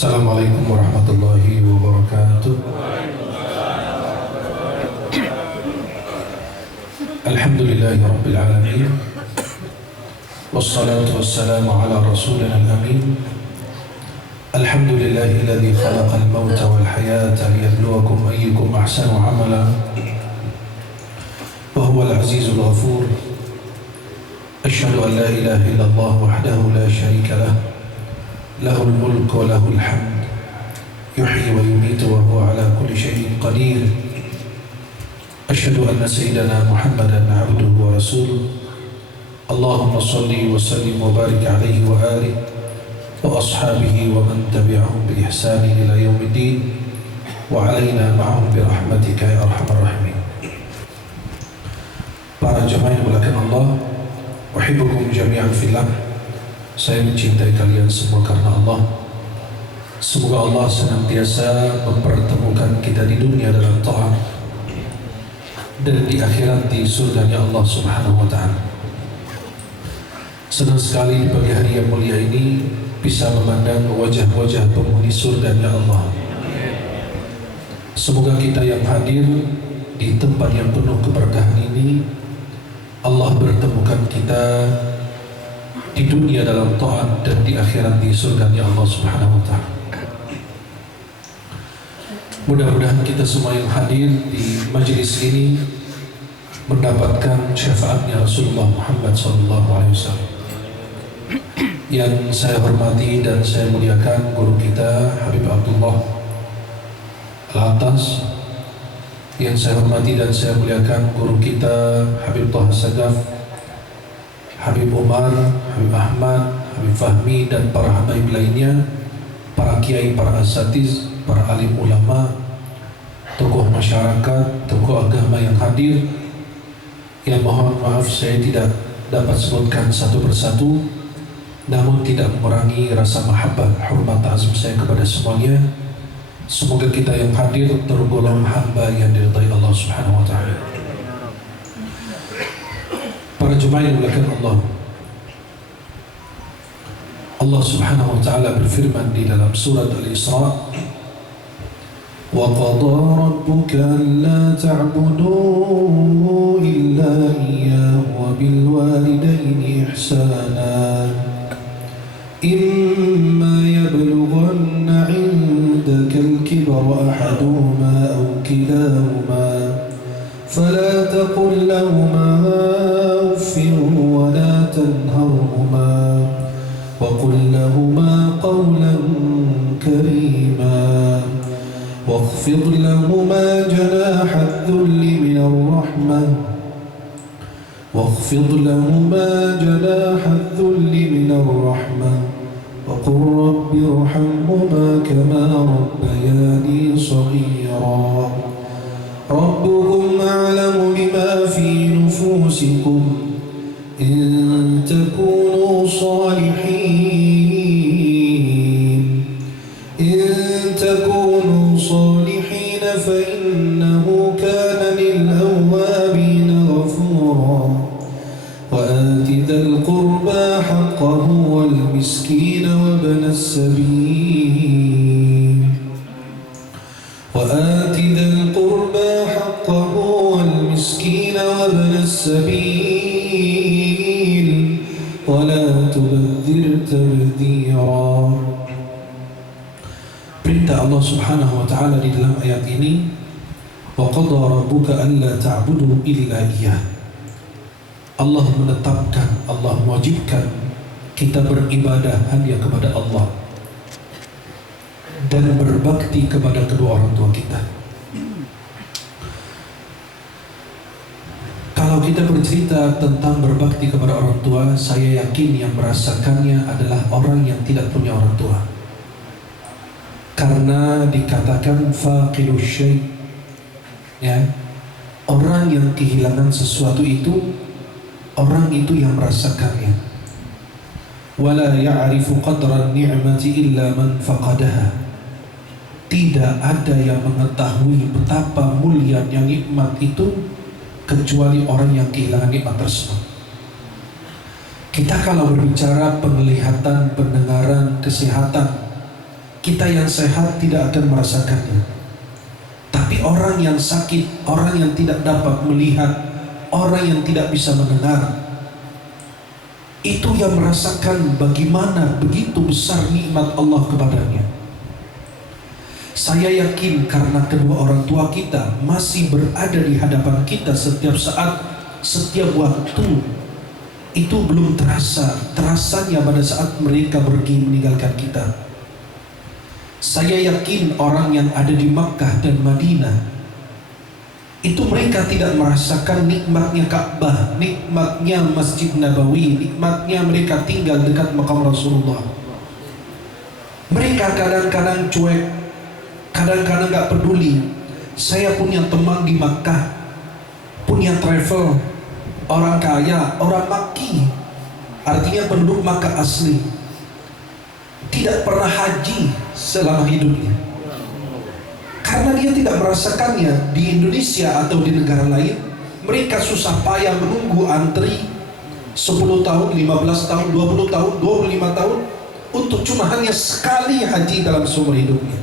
Assalamualaikum warahmatullahi wabarakatuh. Alhamdulillahi rabbil alamin. Wassalatu wassalamu ala rasulina al-amin. Alhamdulillahi alladhi khalaqal mauta wal hayata liyabluwakum ayyukum ahsanu amala. Wa huwa al-azizul ghafur. Asyhadu an la ilaha illallah wahdahu la syarika lah. Lahul mulku wa lahul hamd. Yuhyi wa yumitu wa huwa ala kulli syai'in qadir. Asyhadu anna sayyidana Muhammadan abduhu wa rasuluh. Allahumma salli wa sallim wa barik alaihi wa alihi wa ashabihi wa man tabi'ahum bi ihsanin ila yaumiddin wa alaina ma'ahum bi rahmatika ya arhamar rahimin. Para jemaah yang dimuliakan Allah, uhibbukum jami'an fillah. Saya mencintai kalian semua karena Allah. Semoga Allah senantiasa mempertemukan kita di dunia dalam taat dan di akhirat di surganya Allah Subhanahu wa ta'ala. Senang sekali di pagi hari yang mulia ini bisa memandang wajah-wajah penghuni surganya Allah. Semoga kita yang hadir di tempat yang penuh keberkahan ini, Allah bertemukan kita di dunia dalam taat dan di akhirat di surganya Allah Subhanahu wa ta'ala. Mudah-mudahan kita semua yang hadir di majelis ini mendapatkan syafaatnya Rasulullah Muhammad SAW. Yang saya hormati dan saya muliakan guru kita Habib Abdullah Al-Atas. Yang saya hormati dan saya muliakan guru kita Habib Taha Sagaf, Habib Umar, Habib Ahmad, Habib Fahmi, dan para habaib lainnya, para kiai, para asatiz, para alim ulama, tokoh masyarakat, tokoh agama yang hadir. Yang mohon maaf saya tidak dapat sebutkan satu persatu, namun tidak mengurangi rasa mahabbah, hormat, ta'zim saya kepada semuanya. Semoga kita yang hadir tergolong hamba yang diridai Allah Subhanahu wa ta'ala. Para jemaah yang dimuliakan Allah, Allah Subhanahu wa ta'ala berfirman di dalam surat Al-Isra, wa qadha rabbuka alla ta'budu illa iyyahu wa bil walidayni ihsana imma yablughanna 'indaka al-kibara ahaduhuma aw kilahuma fala taqul lahumā ولا تنهرهما وقل لهما قولا كريما واخفض لهما جناح الذل من الرحمة وقل رب ارحمهما كما ربياني صغيرا ربكم أعلم بما في نفوسكم إن تكونوا صالحين فإنه كان للأوابين غفورا وآت ذا القربى حقه والمسكين وابن السبيل ولا تبذر تبذيرا. Perintah Allah Subhanahu wa ta'ala di dalam ayat ini, wa qadha rabbuka alla ta'budu illa iyyah. Allah menetapkan, Allah mewajibkan kita beribadah hanya kepada Allah dan berbakti kepada kedua orang tua kita. Kalau kita bercerita tentang berbakti kepada orang tua, saya yakin yang merasakannya adalah orang yang tidak punya orang tua. Karena dikatakan faqidus syai', ya, orang yang kehilangan sesuatu itu, orang itu yang merasakannya. Wala ya'rifu qadra ni'mati illa man faqadaha. Tidak ada yang mengetahui betapa mulianya nikmat itu kecuali orang yang kehilangan nikmat tersebut. Kita kalau berbicara penglihatan, pendengaran, kesehatan, Kita yang sehat tidak akan merasakannya. Tapi orang yang sakit, orang yang tidak dapat melihat, orang yang tidak bisa mendengar, itu yang merasakan bagaimana begitu besar nikmat Allah kepadanya. Saya yakin karena kedua orang tua kita masih berada di hadapan kita setiap saat, setiap waktu, itu belum terasanya pada saat mereka pergi meninggalkan kita. Saya yakin orang yang ada di Makkah dan Madinah itu mereka tidak merasakan nikmatnya Ka'bah, nikmatnya Masjid Nabawi, nikmatnya mereka tinggal dekat makam Rasulullah. Mereka kadang-kadang cuek, kadang-kadang gak peduli. Saya punya teman di Makkah, punya travel, orang kaya, orang Makki, artinya penduduk Makkah asli, tidak pernah haji selama hidupnya. Karena dia tidak merasakannya di Indonesia atau di negara lain. Mereka susah payah menunggu antri 10 tahun, 15 tahun, 20 tahun, 25 tahun untuk cuma hanya sekali haji dalam seumur hidupnya.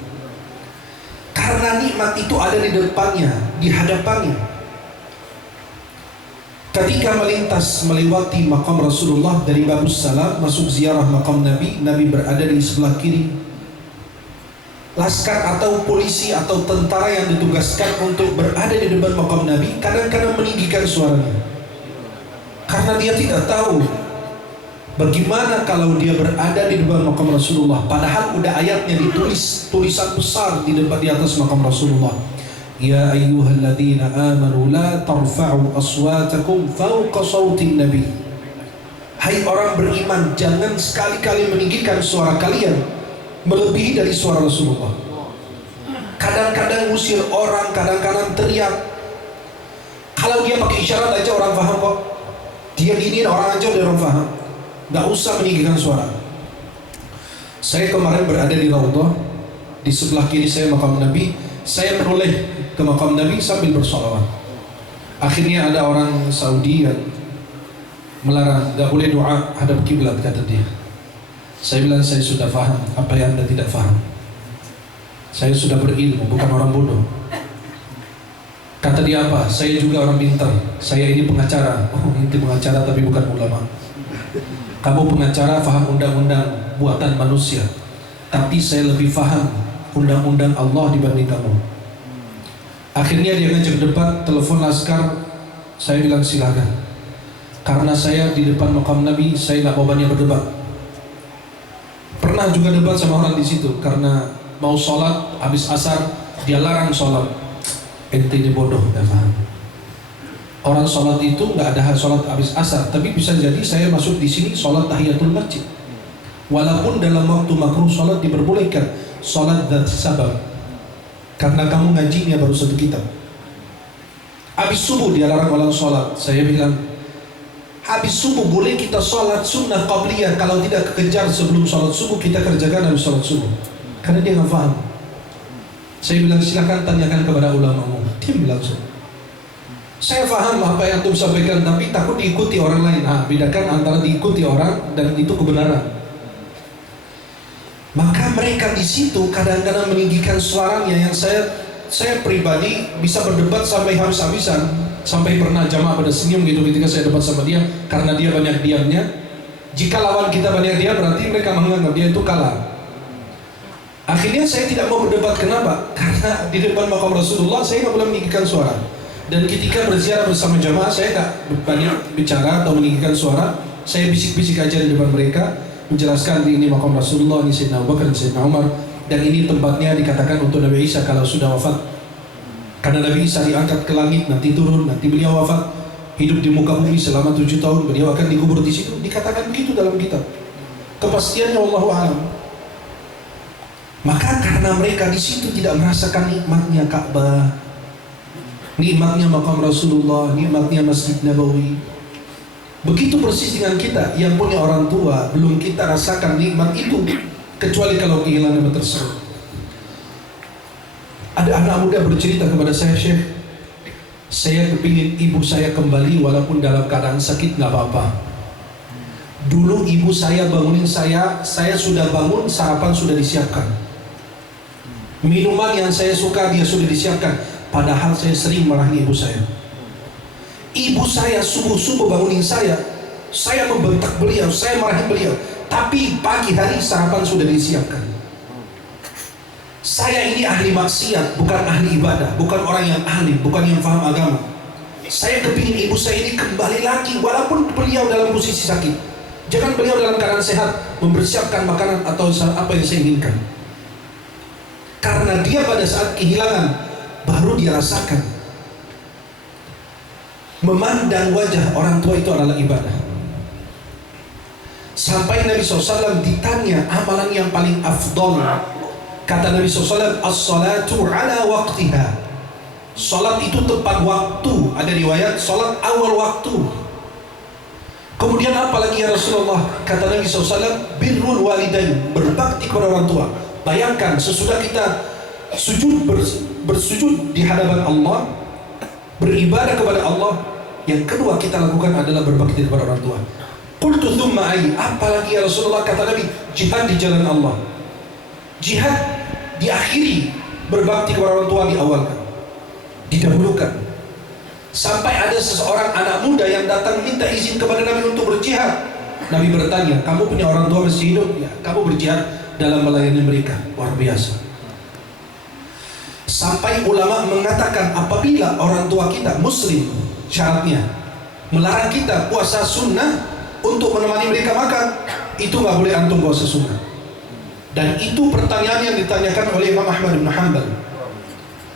Karena nikmat itu ada di depannya, di hadapannya. Ketika melintas melewati makam Rasulullah dari Babus Salam masuk ziarah makam Nabi, Nabi berada di sebelah kiri. Laskar atau polisi atau tentara yang ditugaskan untuk berada di depan makam Nabi kadang-kadang meninggikan suaranya, karena dia tidak tahu bagaimana kalau dia berada di depan makam Rasulullah. Padahal udah ayatnya ditulis tulisan besar di depan di atas makam Rasulullah. Ya ayyuhalladzina amanu la tarfa'u aswatakum fawqa sautin nabi. Hai orang beriman, jangan sekali-kali meninggikan suara kalian melebihi dari suara Rasulullah. Kadang-kadang usir orang, kadang-kadang teriak. Kalau dia pakai isyarat aja orang paham kok. Dia gini orang aja udah orang paham. Gak usah meninggikan suara. Saya kemarin berada di Raudhah, di sebelah kiri saya makam Nabi. Saya menoleh ke makam Nabi sambil bersolawat. Akhirnya ada orang Saudi yang melarang, gak boleh doa hadap kiblat, kata dia. Saya bilang saya sudah faham apa yang Anda tidak faham. Saya sudah berilmu, bukan orang bodoh. Kata dia apa? Saya juga orang pintar. Saya ini pengacara. Oh, ini pengacara tapi bukan ulama. Kamu pengacara faham undang-undang buatan manusia, tapi saya lebih faham undang-undang Allah dibanding kamu. Akhirnya dia ngajak debat, telepon laskar. Saya bilang silakan. Karena saya di depan makam Nabi, saya nggak mau banyak berdebat. Pernah juga debat sama orang di situ karena mau sholat habis asar, dia larang sholat. Ente ini bodoh, nggak paham. Orang sholat itu nggak ada sholat habis asar, tapi bisa jadi saya masuk di sini sholat tahiyatul masjid. Walaupun dalam waktu makruh sholat diperbolehkan, sholat dan sabab. Karena kamu ngajinya baru satu kitab. Habis subuh dia larang orang sholat. Saya bilang, habis subuh boleh kita sholat sunnah qabliyah. Kalau tidak kekejar sebelum sholat subuh, kita kerjakan habis sholat subuh. Karena dia nggak paham. Saya bilang silakan tanyakan kepada ulamamu. Dia bilang saya paham apa yang antum sampaikan, tapi takut diikuti orang lain. Bedakan antara diikuti orang dan itu kebenaran. Maka mereka di situ kadang-kadang meninggikan suaranya yang saya pribadi bisa berdebat sampai habis-habisan, sampai pernah jamaah pada senyum gitu ketika saya debat sama dia karena dia banyak diamnya. Jika lawan kita banyak diam, berarti mereka menganggap dia itu kalah. Akhirnya saya tidak mau berdebat. Kenapa? Karena di depan makam Rasulullah saya nggak boleh meninggikan suara. Dan ketika berziarah bersama jamaah saya nggak banyak bicara atau meninggikan suara. Saya bisik-bisik aja di depan mereka, menjelaskan ini makam Rasulullah, ini Sayyidina Abu Bakar, Sayyidina Umar, dan ini tempatnya dikatakan untuk Nabi Isa kalau sudah wafat. Karena Nabi Isa diangkat ke langit, nanti turun, nanti beliau wafat, hidup di muka bumi selama 7 tahun, beliau akan dikubur di situ. Dikatakan begitu dalam kitab. Kepastiannya Allahu a'lam. Maka karena mereka di situ tidak merasakan nikmatnya Ka'bah, nikmatnya makam Rasulullah, nikmatnya Masjid Nabawi. Begitu persis dengan kita yang punya orang tua, belum kita rasakan nikmat itu kecuali kalau kehilangan nikmat tersebut. Ada anak muda bercerita kepada saya, Syekh, saya kepingin ibu saya kembali walaupun dalam keadaan sakit, nggak apa-apa. Dulu ibu saya bangunin saya sudah bangun, sarapan sudah disiapkan. Minuman yang saya suka dia sudah disiapkan, padahal saya sering marahi ibu saya. Ibu saya subuh-subuh bangunin saya membentak beliau, saya marahi beliau, tapi pagi hari sarapan sudah disiapkan. Saya ini ahli maksiat, bukan ahli ibadah, bukan orang yang ahli, bukan yang paham agama. Saya kepingin ibu saya ini kembali lagi, walaupun beliau dalam posisi sakit. Jangan beliau dalam keadaan sehat mempersiapkan makanan atau apa yang saya inginkan. Karena dia pada saat kehilangan baru dia rasakan memandang wajah orang tua itu adalah ibadah. Sampai Nabi SAW ditanya amalan yang paling afdol, kata Nabi SAW, as-salatu ala waqtiha. Salat itu tepat waktu. Ada riwayat salat awal waktu. Kemudian apa lagi ya Rasulullah? Kata Nabi SAW, birrul walidain, berbakti kepada orang tua. Bayangkan sesudah kita bersujud di hadapan Allah, beribadah kepada Allah, yang kedua kita lakukan adalah berbakti kepada orang tua. Qultu thumma ay, apalagi ya Rasulullah? Kata Nabi, jihad di jalan Allah. Jihad diakhiri, berbakti kepada orang tua diawalkan, didahulukan. Sampai ada seseorang anak muda yang datang minta izin kepada Nabi untuk berjihad. Nabi bertanya, kamu punya orang tua masih hidup? Ya, kamu berjihad dalam melayani mereka. Luar biasa. Sampai ulama mengatakan apabila orang tua kita muslim, syaratnya melarang kita puasa sunnah untuk menemani mereka makan, itu nggak boleh antum puasa sunnah. Dan itu pertanyaan yang ditanyakan oleh Imam Ahmad bin Hanbal.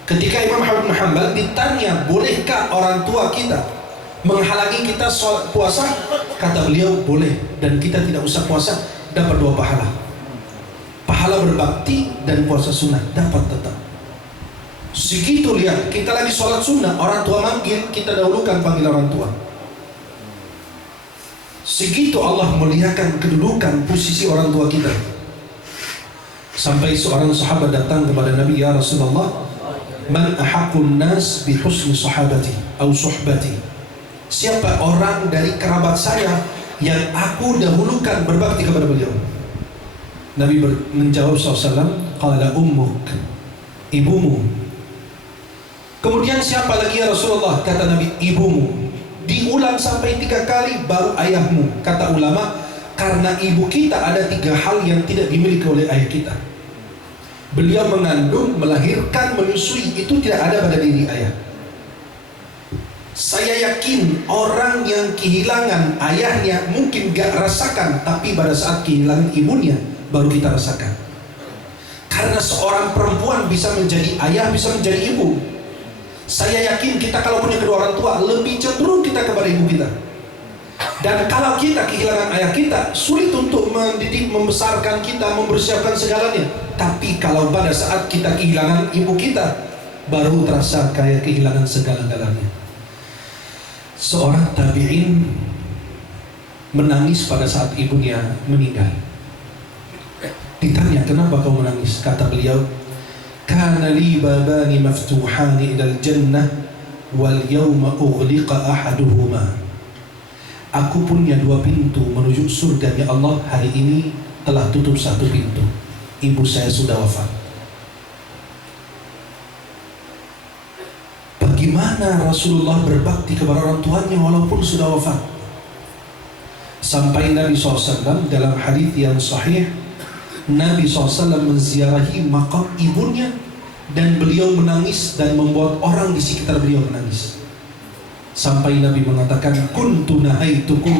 Ketika Imam Ahmad bin Hanbal ditanya, bolehkah orang tua kita menghalangi kita puasa? Kata beliau, boleh. Dan kita tidak usah puasa, dapat 2 pahala. Pahala berbakti dan puasa sunnah dapat tetap. Segitu lihat, kita lagi sholat sunnah, orang tua manggil, kita dahulukan panggil orang tua. Segitu Allah muliakan kedudukan posisi orang tua kita. Sampai seorang sahabat datang kepada Nabi, ya Rasulullah, man ahaqqun nas bi husni sahabati atau suhbati. Siapa orang dari kerabat saya yang aku dahulukan berbakti kepada beliau? Nabi menjawab SAW, qala ummuk, ibumu. Kemudian siapa lagi ya Rasulullah? Kata Nabi, ibumu. Diulang sampai 3 kali, baru ayahmu. Kata ulama, karena ibu kita ada 3 hal yang tidak dimiliki oleh ayah kita. Beliau mengandung, melahirkan, menyusui, itu tidak ada pada diri ayah. Saya yakin orang yang kehilangan ayahnya mungkin gak rasakan, tapi pada saat kehilangan ibunya baru kita rasakan. Karena seorang perempuan bisa menjadi ayah, bisa menjadi ibu. Saya yakin kita kalau punya kedua orang tua, lebih cenderung kita kepada ibu kita. Dan kalau kita kehilangan ayah kita, sulit untuk mendidik, membesarkan kita, mempersiapkan segalanya. Tapi kalau pada saat kita kehilangan ibu kita, baru terasa kayak kehilangan segala-galanya. Seorang tabi'in menangis pada saat ibunya meninggal. Ditanya, kenapa kau menangis? Kata beliau, kana li babani maftuhani ilal jannah wal yawma ughliqa ahaduhuma. Aku punya 2 pintu menuju surga ya Allah, hari ini telah tutup 1 pintu. Ibu saya sudah wafat. Bagaimana Rasulullah berbakti kepada orang tuanya walaupun sudah wafat? Sampai Nabi SAW dalam hadis yang sahih, Nabi SAW menziarahi makam ibunya dan beliau menangis dan membuat orang di sekitar beliau menangis. Sampai Nabi mengatakan, kuntu nahaitukum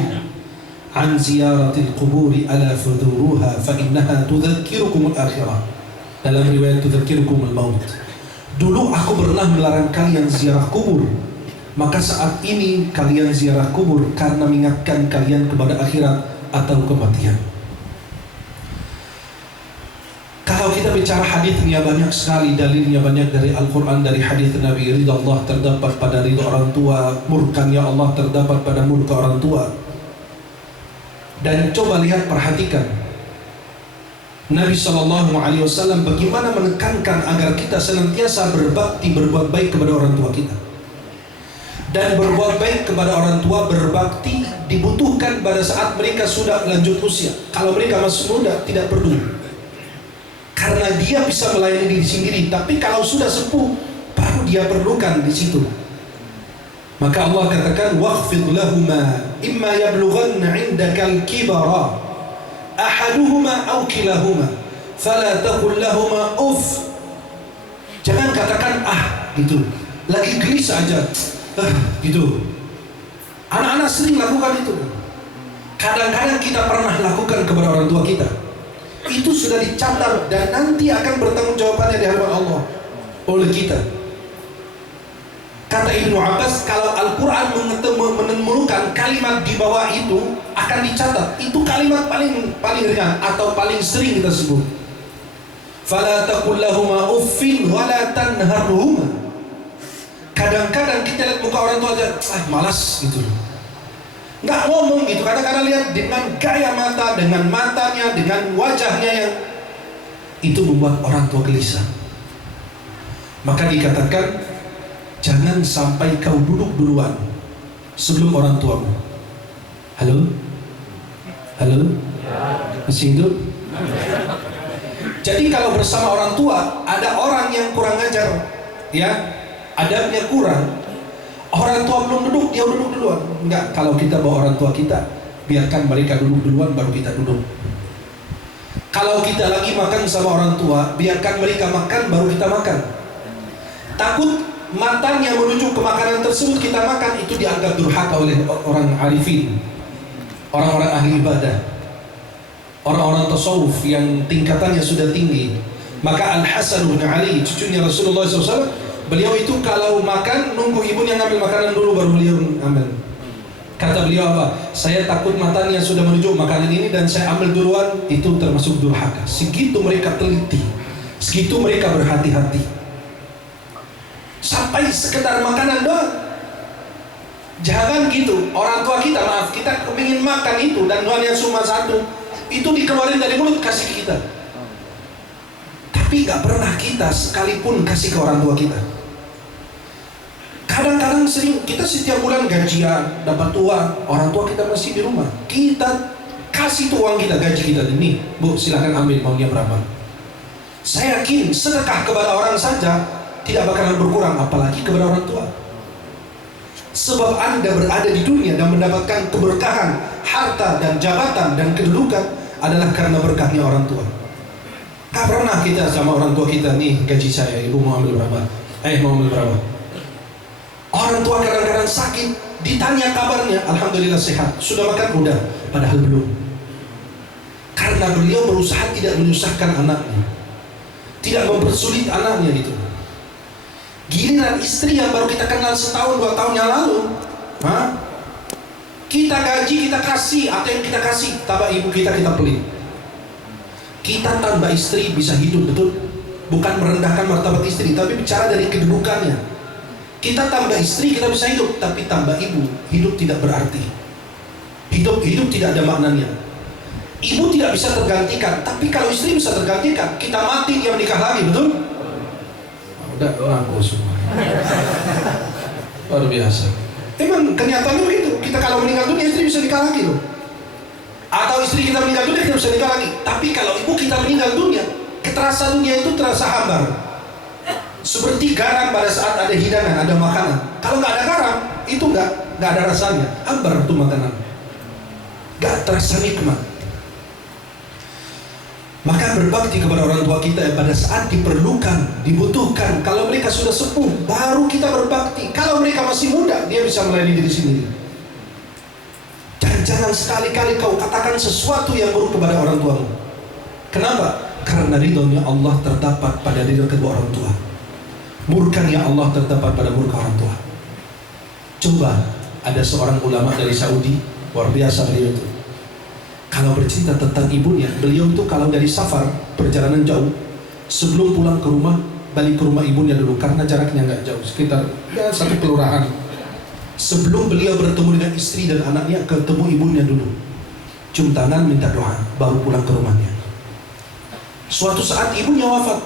an ziyaratil quburi ala fuduruha fa innaha tudzakirukumul akhirah. Dalam riwayat tudzakirukumul maut. Dulu aku pernah melarang kalian ziarah kubur, maka saat ini kalian ziarah kubur karena mengingatkan kalian kepada akhirat atau kematian. Kalau kita bicara hadisnya banyak sekali, dalilnya banyak dari Al-Quran, dari hadis Nabi. Ridha Allah terdapat pada ridha orang tua, murkanya Allah terdapat pada murka orang tua. Dan coba lihat, perhatikan Nabi SAW bagaimana menekankan agar kita senantiasa berbakti, berbuat baik kepada orang tua kita. Dan berbuat baik kepada orang tua, berbakti dibutuhkan pada saat mereka sudah lanjut usia. Kalau mereka masih muda, tidak perlu. karena dia bisa melayani diri sendiri. Tapi kalau sudah sepuh, baru dia perlukan di situ. Maka Allah katakan, waqfid lahuma imma yablughanna 'indaka al-kibara ahaduhuma aw kilahuma fala taqul lahuma uff. Jangan katakan gitu, lagi gelisah aja gitu. Anak-anak sering lakukan itu. Kadang-kadang kita pernah lakukan kepada orang tua kita. Itu sudah dicatat dan nanti akan bertanggung jawabannya di hadapan Allah oleh kita. Kata Ibnu Abbas, kalau Al-Quran menemukan kalimat di bawah itu akan dicatat. Itu kalimat paling ringan atau paling sering kita sebut. Fala taqul lahuma uffin wala tanharhuma. Kadang-kadang kita lihat muka orang tua aja, malas gitu. Nggak ngomong gitu, kadang-kadang lihat dengan gaya mata, dengan matanya, dengan wajahnya yang itu membuat orang tua gelisah. Maka dikatakan, jangan sampai kau duduk duluan sebelum orang tuamu. Halo? Halo? Masih hidup? Jadi kalau bersama orang tua ada orang yang kurang ajar, ya, adabnya kurang, orang tua belum duduk, dia duduk duluan. Enggak, kalau kita bawa orang tua kita, biarkan mereka duduk duluan baru kita duduk. Kalau kita lagi makan sama orang tua, biarkan mereka makan baru kita makan. Takut matanya menuju ke makanan tersebut kita makan, itu dianggap durhaka oleh orang arifin, orang-orang ahli ibadah, orang-orang tasawuf yang tingkatannya sudah tinggi. Maka Al-Hasan bin Ali, cucunya Rasulullah SAW, beliau itu kalau makan nunggu ibunya ngambil makanan dulu baru beliau ambil. Kata beliau apa? Saya takut matanya sudah menuju makanan ini dan saya ambil duluan, itu termasuk durhaka. Segitu mereka teliti, segitu mereka berhati-hati. Sampai sekedar makanan doang. Jangan gitu. Orang tua kita, maaf, kita ingin makan itu dan doanya cuma satu, itu dikeluarin dari mulut kasih ke kita. Tapi gak pernah kita sekalipun kasih ke orang tua kita. Kadang-kadang sering kita setiap bulan gajian, dapat uang, orang tua kita masih di rumah, kita kasih tuh uang kita, gaji kita, ini Bu silakan ambil, maunya berapa. Saya yakin sedekah kepada orang saja tidak bakalan berkurang, apalagi kepada orang tua. Sebab Anda berada di dunia dan mendapatkan keberkahan, harta dan jabatan dan kedudukan adalah karena berkahnya orang tua. Gak pernah kita sama orang tua kita, nih gaji saya, ibu mau ambil berapa? Mau ambil berapa? Orang tua kadang-kadang sakit, ditanya kabarnya, alhamdulillah sehat. Sudah makan? Udah, padahal belum. Karena beliau berusaha tidak menyusahkan anaknya, tidak mempersulit anaknya gitu. Giliran istri yang baru kita kenal setahun 2 tahun yang lalu, kita gaji, kita kasih, atau yang kita kasih tambah ibu kita pelit. Kita tambah istri bisa hidup, betul? Bukan merendahkan martabat istri, tapi bicara dari kedudukannya. Kita tambah istri kita bisa hidup, tapi tambah ibu, hidup tidak berarti. Hidup tidak ada maknanya. Ibu tidak bisa tergantikan, tapi kalau istri bisa tergantikan. Kita mati dia menikah lagi, betul? Udah ngaku semua. Luar biasa. Emang kenyataannya begitu. Kita kalau meninggal dunia, istri bisa nikah lagi loh. Atau istri kita meninggal dunia, kita bisa nikah lagi. Tapi kalau ibu kita meninggal dunia, keterasa dunia itu terasa hambar. Seperti garam pada saat ada hidangan, ada makanan. Kalau nggak ada garam, itu nggak ada rasanya. Hambar itu makanan, nggak terasa nikmat. Maka berbakti kepada orang tua kita pada saat diperlukan, dibutuhkan. Kalau mereka sudah sepuh, baru kita berbakti. Kalau mereka masih muda, dia bisa melayani diri sendiri. Dan jangan sekali-kali kau katakan sesuatu yang buruk kepada orang tuamu. Kenapa? Karena ridhonya Allah terdapat pada ridho kedua orang tua. Murkanya Allah terdapat pada murka orang tua. Coba, ada seorang ulama dari Saudi, luar biasa beliau itu. Kalau bercerita tentang ibunya, beliau itu kalau dari safar, perjalanan jauh, sebelum pulang ke rumah, balik ke rumah ibunya dulu, karena jaraknya nggak jauh, sekitar satu kelurahan. Sebelum beliau bertemu dengan istri dan anaknya, ketemu ibunya dulu, cium tangan, minta doa, baru pulang ke rumahnya. Suatu saat ibunya wafat,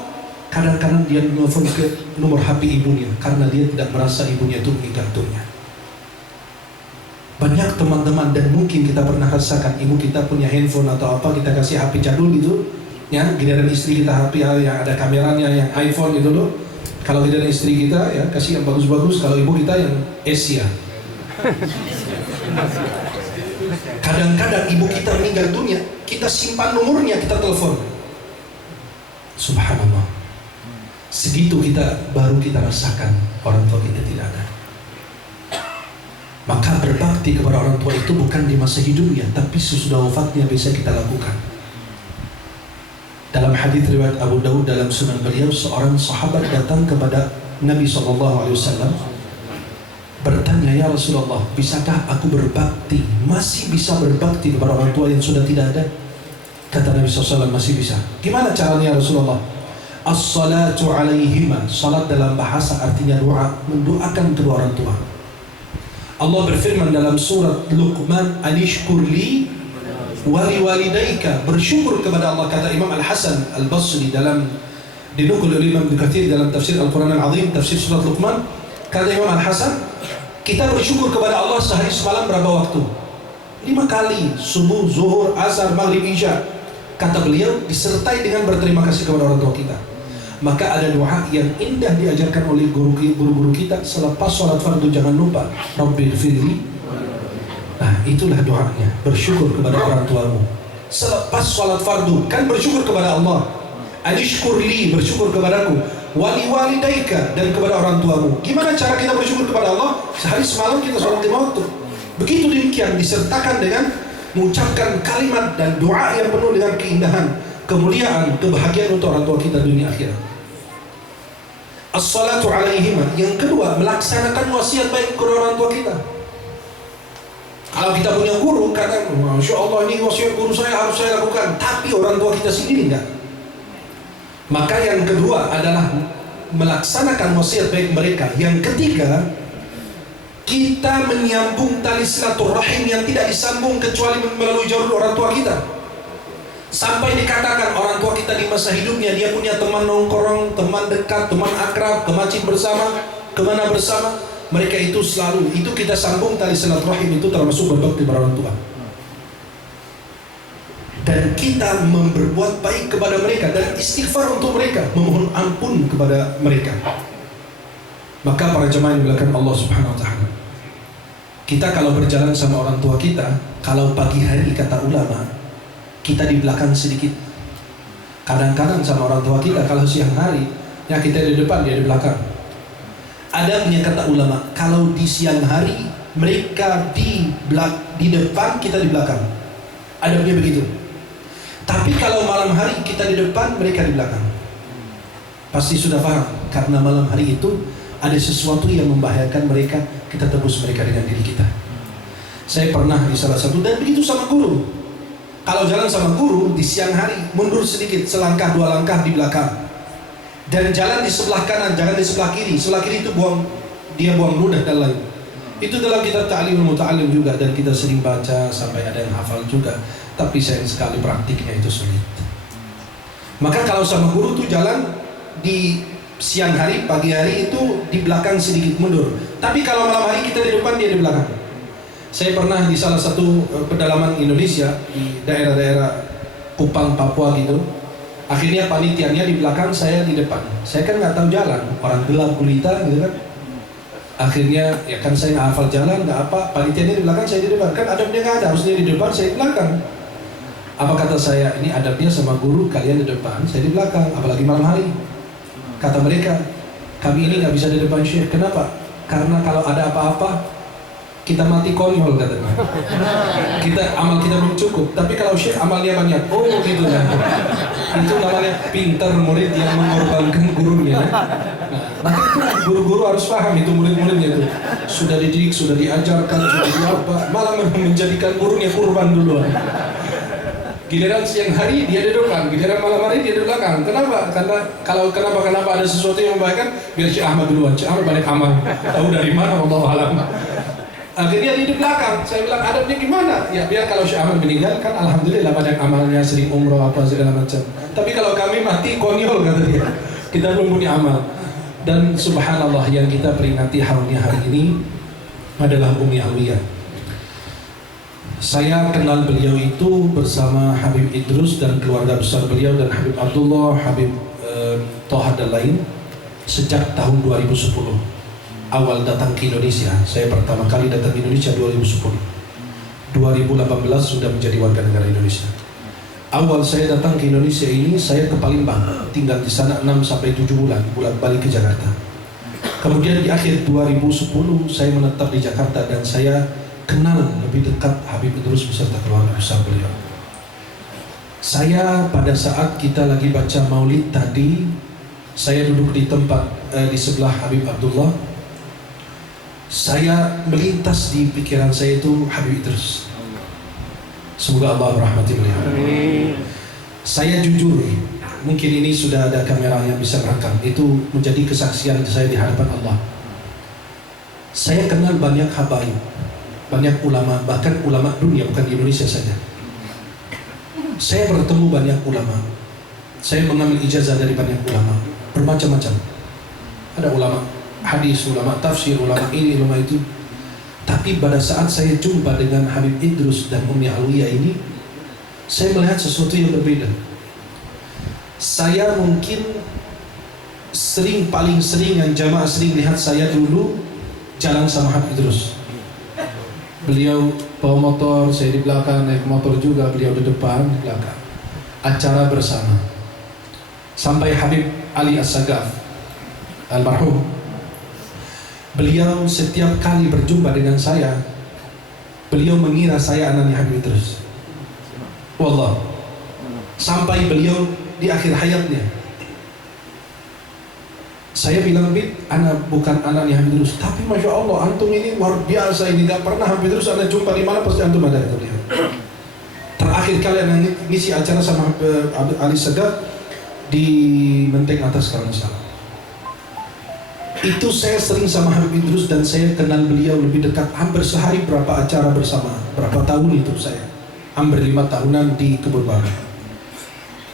kadang-kadang dia nelfon ke nomor HP ibunya, karena dia tidak merasa ibunya itu menggantungnya. Banyak teman-teman, dan mungkin kita pernah rasakan, ibu kita punya handphone atau apa, kita kasih HP jadul gitu, Ya, giliran istri kita HP yang ada kameranya, yang iPhone itu loh. Kalau giliran istri kita ya kasih yang bagus-bagus, kalau ibu kita yang Asia. Kadang-kadang ibu kita meninggal dunia, kita simpan nomornya, kita telepon. Subhanallah. Segitu baru kita rasakan orang tua kita tidak ada. Maka berbakti kepada orang tua itu bukan di masa hidupnya, tapi sesudah wafatnya bisa kita lakukan. Dalam hadis riwayat Abu Daud dalam sunan beliau, seorang sahabat datang kepada Nabi SAW bertanya, "Ya Rasulullah, bisakah aku berbakti, masih bisa berbakti kepada orang tua yang sudah tidak ada?" Kata Nabi SAW, "Masih bisa." Gimana caranya ya Rasulullah? As-salatu alaihima. Salat dalam bahasa artinya doa, mendoakan kedua orang tua. Allah berfirman dalam surat Luqman, "Anishkur li wali walidaika." Bersyukur kepada Allah. Kata Imam Al-Hasan Al-Basri dalam dinukul oleh Imam Ibnu Katsir dalam tafsir Al-Quran Al-Azim, tafsir surat Luqman, kata Imam Al-Hasan, kita bersyukur kepada Allah sehari semalam berapa waktu? 5 kali, subuh, zuhur, asar, maghrib, isya. Kata beliau, disertai dengan berterima kasih kepada orang tua kita. Maka ada doa yang indah diajarkan oleh guru-guru kita selepas sholat fardu, jangan lupa Rabbil firli. Nah, itulah doanya, bersyukur kepada orang tuamu. Selepas sholat fardu kan bersyukur kepada Allah. Anishkurli, bersyukur kepadaku. Wali walidaika, dan kepada orang tuamu. Gimana cara kita bersyukur kepada Allah? Sehari semalam kita sholat 5 waktu. Begitu demikian disertakan dengan mengucapkan kalimat dan doa yang penuh dengan keindahan, kemuliaan, kebahagiaan untuk orang tua kita dunia akhirat. As-salatu alaihima. Yang kedua, melaksanakan wasiat baik kepada orang tua kita. Kalau kita punya guru, kadang, Masya Allah ini wasiat guru saya harus saya lakukan, tapi orang tua kita sendiri enggak. Maka yang kedua adalah melaksanakan wasiat baik mereka. Yang ketiga, kita menyambung tali silaturahim yang tidak disambung kecuali melalui jalur orang tua kita. Sampai dikatakan orang tua kita di masa hidupnya dia punya teman nongkrong, teman dekat, teman akrab, ke masjid bersama, kemana bersama. Mereka itu selalu, itu kita sambung tali silaturahim, itu termasuk berbakti kepada orang tua. Dan kita berbuat baik kepada mereka dan istighfar untuk mereka, memohon ampun kepada mereka. Maka para jemaah yang dimuliakan Allah Subhanahu wa taala, kita kalau berjalan sama orang tua kita, kalau pagi hari kata ulama, kita di belakang sedikit. Kadang-kadang sama orang tua kita kalau siang hari, ya kita di depan, dia di belakang. Ada punya kata ulama, kalau di siang hari mereka di depan, kita di belakang. Ada punya begitu. Tapi kalau malam hari kita di depan, mereka di belakang. Pasti sudah paham, karena malam hari itu ada sesuatu yang membahayakan mereka, kita tebus mereka dengan diri kita. Saya pernah di salah satu, dan begitu sama guru. Kalau jalan sama guru di siang hari, mundur sedikit, selangkah 2 langkah di belakang. Dan jalan di sebelah kanan, jangan di sebelah kiri. Sebelah kiri itu buang ludah dan lain. Itu dalam kitab Ta'limul Muta'allim juga, dan kita sering baca sampai ada yang hafal juga. Tapi sayang sekali praktiknya itu sulit. Maka kalau sama guru tuh jalan di siang hari, pagi hari itu di belakang sedikit mundur. Tapi kalau malam hari kita di depan, dia di belakang. Saya pernah di salah satu pedalaman Indonesia di daerah-daerah Kupang, Papua gitu. Akhirnya panitianya di belakang, saya di depan. Saya kan nggak tahu jalan, orang gelap gulita gitu kan. Akhirnya ya kan saya nggak hafal jalan, nggak apa. Panitianya di belakang, saya di depan. Kan adabnya nggak ada, harusnya di depan, saya di belakang. Apa kata saya? Ini adabnya sama guru, kalian di depan, saya di belakang. Apalagi malam hari. Kata mereka, kami ini nggak bisa di depan Syekh. Kenapa? Karena kalau ada apa-apa, kita mati konyol katanya. Amal kita belum cukup. Tapi kalau Syekh amalnya banyak. Oh gitu ya. Itu namanya pintar murid yang mengorbankan gurunya. Nah itu guru-guru harus paham itu murid-muridnya itu. Sudah dididik, sudah diajarkan, sudah diapa, malah menjadikan gurunya kurban duluan. Giliran siang hari dia di depan, giliran malam hari dia di belakang. Kenapa? Kenapa ada sesuatu yang membahayakan? Biar Syekh Ahmad duluan. Syekh Ahmad banyak amal. Tahu dari mana? Wallahu a'lam. Akhirnya di belakang, saya bilang adabnya gimana? Ya biar kalau Syekh Ahmad meninggal kan alhamdulillah banyak amalnya, sering umroh apa segala macam. Tapi kalau kami mati konyol kata dia, kita belum punya amal. Dan subhanallah yang kita peringati hari ini adalah Umi Aliyah. Saya kenal beliau itu bersama Habib Idrus dan keluarga besar beliau dan Habib Abdullah, Habib Toha dan lain sejak tahun 2010. Awal datang ke Indonesia, saya pertama kali datang ke Indonesia 2010. 2018 sudah menjadi warga negara Indonesia. Awal saya datang ke Indonesia ini, saya ke Palembang, tinggal di sana 6 sampai 7 bulan, balik ke Jakarta. Kemudian di akhir 2010 saya menetap di Jakarta dan saya kenal lebih dekat Habib Idrus beserta keluarga besar beliau. Saya pada saat kita lagi baca maulid tadi, saya duduk di tempat di sebelah Habib Abdullah. Saya melintas di pikiran saya itu Habib Idrus. Semoga Allah merahmati beliau. Saya jujur, mungkin ini sudah ada kamera yang bisa merekam. Itu menjadi kesaksian saya di hadapan Allah. Saya kenal banyak habaib, banyak ulama, bahkan ulama dunia, bukan di Indonesia saja. Saya bertemu banyak ulama. Saya mengambil ijazah dari banyak ulama, bermacam-macam. Ada ulama hadis, ulama tafsir, ulama ini, ulama itu. Tapi pada saat saya jumpa dengan Habib Idrus dan Umi Alwiyah ini, saya melihat sesuatu yang berbeda. Saya mungkin paling sering yang jamaah sering lihat saya dulu jalan sama Habib Idrus. Beliau bawa motor, saya di belakang, naik motor juga, beliau di depan, di belakang. Acara bersama. Sampai Habib Ali As-Sagaf, almarhum. Beliau setiap kali berjumpa dengan saya, beliau mengira saya anaknya Habib Idrus. Wallah. Sampai beliau di akhir hayatnya, saya bilang, Bid, anak bukan anaknya Habib Idrus, tapi Masya Allah, antum ini luar biasa, ini gak pernah Habib Idrus anda jumpa di mana pasti antum ada itu. Terakhir kali anda ngisi acara sama Ali Segaf di Menteng Atas kalau nggak salah. Itu saya sering sama Habib Idrus dan saya kenal beliau lebih dekat, hampir sehari berapa acara bersama, berapa tahun itu saya, hampir 5 tahunan di Kebun Baru.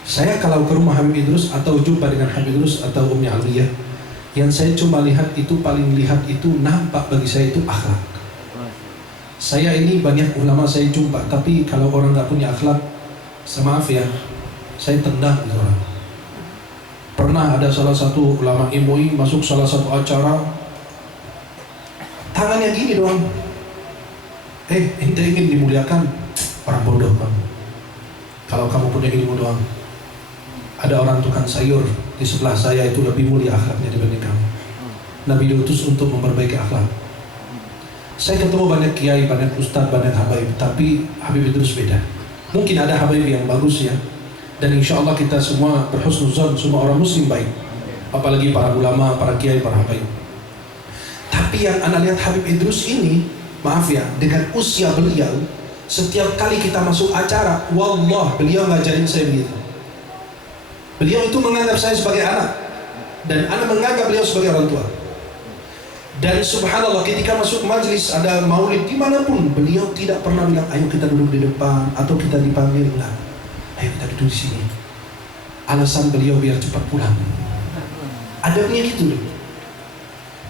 Saya kalau ke rumah Habib Idrus atau jumpa dengan Habib Idrus atau Umi Aliyah, yang saya cuma lihat itu, paling lihat itu nampak bagi saya itu akhlak. Saya ini banyak ulama saya jumpa, tapi kalau orang nggak punya akhlak, maaf ya, saya tendang gitu orang. Pernah ada salah satu ulama MUI masuk salah satu acara, tangannya gini doang. Ente ingin dimuliakan, orang bodoh kamu. Kalau kamu punya ilmu doang. Ada orang tukang sayur di sebelah saya itu lebih mulia akhlaknya dibanding kamu. Nabi diutus untuk memperbaiki akhlak. Saya ketemu banyak kiai, banyak ustadz, banyak habaib, tapi Habib Idrus beda. Mungkin ada habaib yang bagus ya, dan insya Allah kita semua berhusnuzon, semua orang muslim baik, apalagi para ulama, para kiai, para habaib. Tapi yang anda lihat Habib Idrus ini, maaf ya, dengan usia beliau, setiap kali kita masuk acara, wallah beliau ngajarin saya begitu. Beliau itu menganggap saya sebagai anak, dan anak menganggap beliau sebagai orang tua. Dan subhanallah, ketika masuk majlis ada maulid dimanapun, beliau tidak pernah bilang ayo kita duduk di depan atau kita dipanggil, enggak. Ayo kita duduk di sini. Alasan beliau biar cepat pulang. Adabnya gitu loh.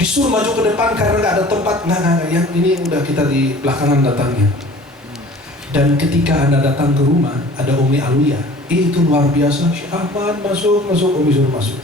Disuruh maju ke depan karena nggak ada tempat, nggak, yang ini udah kita di belakangan datangnya. Dan ketika anda datang ke rumah, ada Umi Alwiyah, itu luar biasa. Syekh Ahmad masuk, Umi suruh masuk.